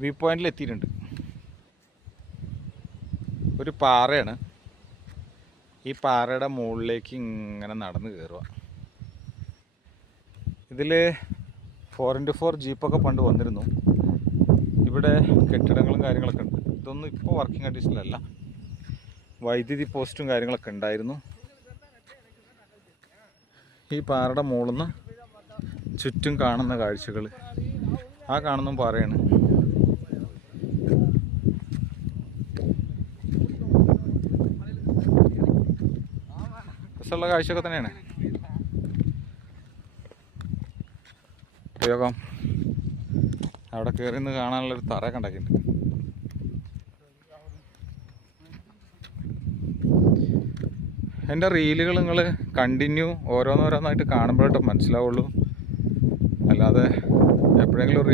View പോയിന്റിൽ എത്തിയിട്ടുണ്ട്. ഒരു പാറയാണ്. ഈ പാറയുടെ മുകളിലേക്ക് ഇങ്ങനെ നടന്ന് കയറുക. ഇതിൽ 4x4 ജീപ്പൊക്കെ പണ്ട് വന്നിരുന്നു. ഇവിടെ കെട്ടിടങ്ങളും കാര്യങ്ങളൊക്കെ ഉണ്ട്. ഇതൊന്നും ഇപ്പോൾ വർക്കിംഗ് കണ്ടീഷനിലല്ല. വൈദ്യുതി പോസ്റ്റും കാര്യങ്ങളൊക്കെ ഉണ്ടായിരുന്നു. ഈ പാറയുടെ മുകളിൽ നിന്ന് ചുറ്റും കാണുന്ന കാഴ്ചകൾ, ആ കാണുന്ന പാറയാണ്. രസമുള്ള കാഴ്ചയൊക്കെ തന്നെയാണ്. ഉപയോഗം അവിടെ കയറി നിന്ന് കാണാനുള്ളൊരു തറയൊക്കെ ഉണ്ടാക്കിയിട്ടുണ്ട്. എൻ്റെ റീലുകൾ നിങ്ങൾ കണ്ടിന്യൂ ഓരോന്നോരോന്നായിട്ട് കാണുമ്പോഴായിട്ട് മനസ്സിലാവുള്ളൂ. അല്ലാതെ എപ്പോഴെങ്കിലും റീൽ